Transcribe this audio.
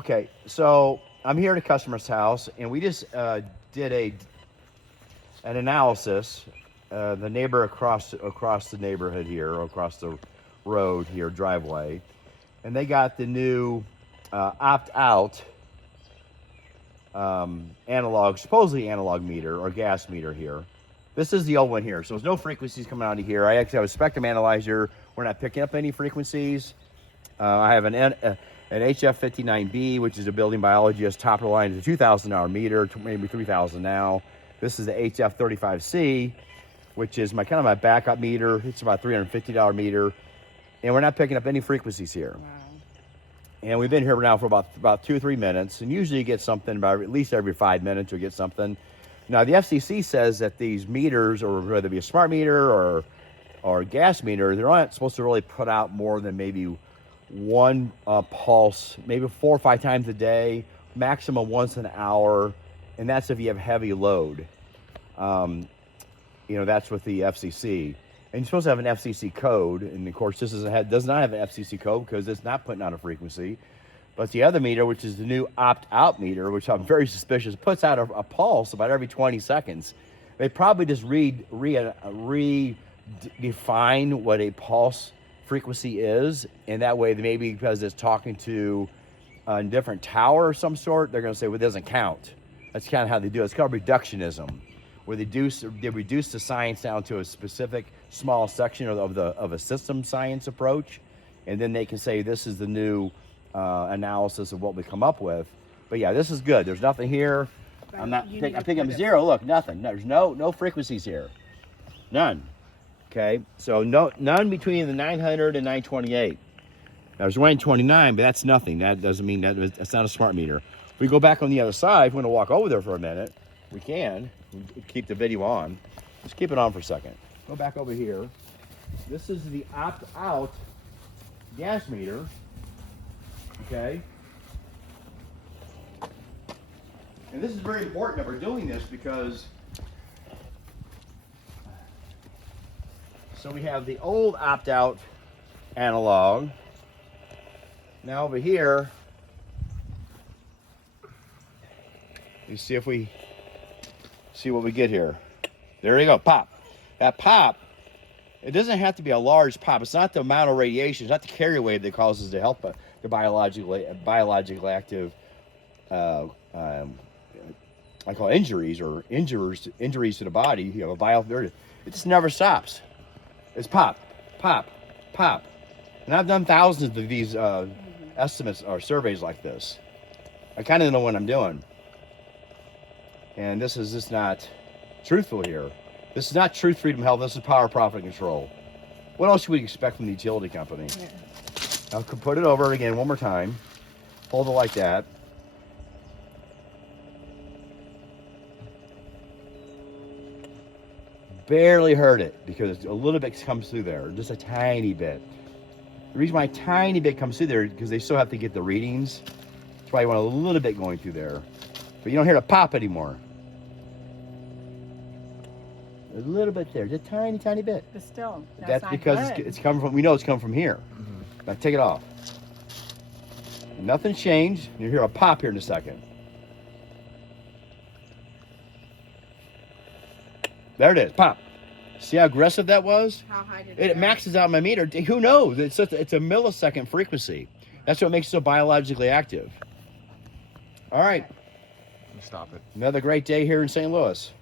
Okay, so I'm here at a customer's house, and we just did an analysis. The neighbor across the neighborhood here, or across the road here, driveway, and they got the new opt-out analog, supposedly analog meter or gas meter here. This is the old one here, so there's no frequencies coming out of here. I actually have a spectrum analyzer. We're not picking up any frequencies. I have an HF59B, which is a building biologist top of the line. It's a $2,000 meter, maybe $3,000 now. This is the HF35C, which is my kind of my backup meter. It's about $350 meter, and we're not picking up any frequencies here. Wow. And we've been here now for about 2 or 3 minutes, and usually you get something about at least every 5 minutes you'll get something. Now the FCC says that these meters, or whether it be a smart meter or a gas meter, they're not supposed to really put out more than maybe one pulse, maybe 4 or 5 times a day, maximum once an hour, and that's if you have heavy load. That's with the FCC. And you're supposed to have an FCC code, and of course this does not have an FCC code because it's not putting out a frequency. But the other meter, which is the new opt-out meter, which I'm very suspicious, puts out a pulse about every 20 seconds. They probably just redefine what a pulse frequency is, and that way maybe because it's talking to a different tower of some sort, they're going to say, well, it doesn't count. That's kind of how they do it. It's called reductionism, where they reduce the science down to a specific small section of a system science approach, and then they can say this is the new analysis of what we come up with. But yeah, this is good. There's nothing here. I'm picking up zero. Look, nothing. There's no frequencies here. None. Okay, so none between the 900 and 928. Now, there's 129, but that's nothing. That doesn't mean that's not a smart meter. If we go back on the other side, if we want to walk over there for a minute, we can. Keep the video on. Just keep it on for a second. Go back over here. This is the opt-out gas meter. Okay. And this is very important that we're doing this because so we have the old opt-out analog. Now over here, you see if we see what we get here. There you go, pop. That pop, it doesn't have to be a large pop. It's not the amount of radiation, it's not the carrier wave that causes the health, the biologically active, I call it injuries or injuries to the body. You have a it just never stops. It's pop, pop, pop. And I've done thousands of these estimates or surveys like this. I kind of know what I'm doing. And this is just not truthful here. This is not truth, freedom, health. This is power, profit, and control. What else should we expect from the utility company? Yeah. I'll put it over again one more time. Hold it like that. Barely heard it because a little bit comes through there, just a tiny bit. The reason why a tiny bit comes through there is because they still have to get the readings. That's why you want a little bit going through there. But you don't hear the pop anymore. A little bit there, just a tiny, tiny bit. But still, that's because it's coming from, we know it's coming from here. Mm-hmm. Now take it off. Nothing's changed. You'll hear a pop here in a second. There it is, pop. See how aggressive that was? How high did it maxes out my meter. Who knows? It's a millisecond frequency. That's what makes it so biologically active. All right. Stop it. Another great day here in St. Louis.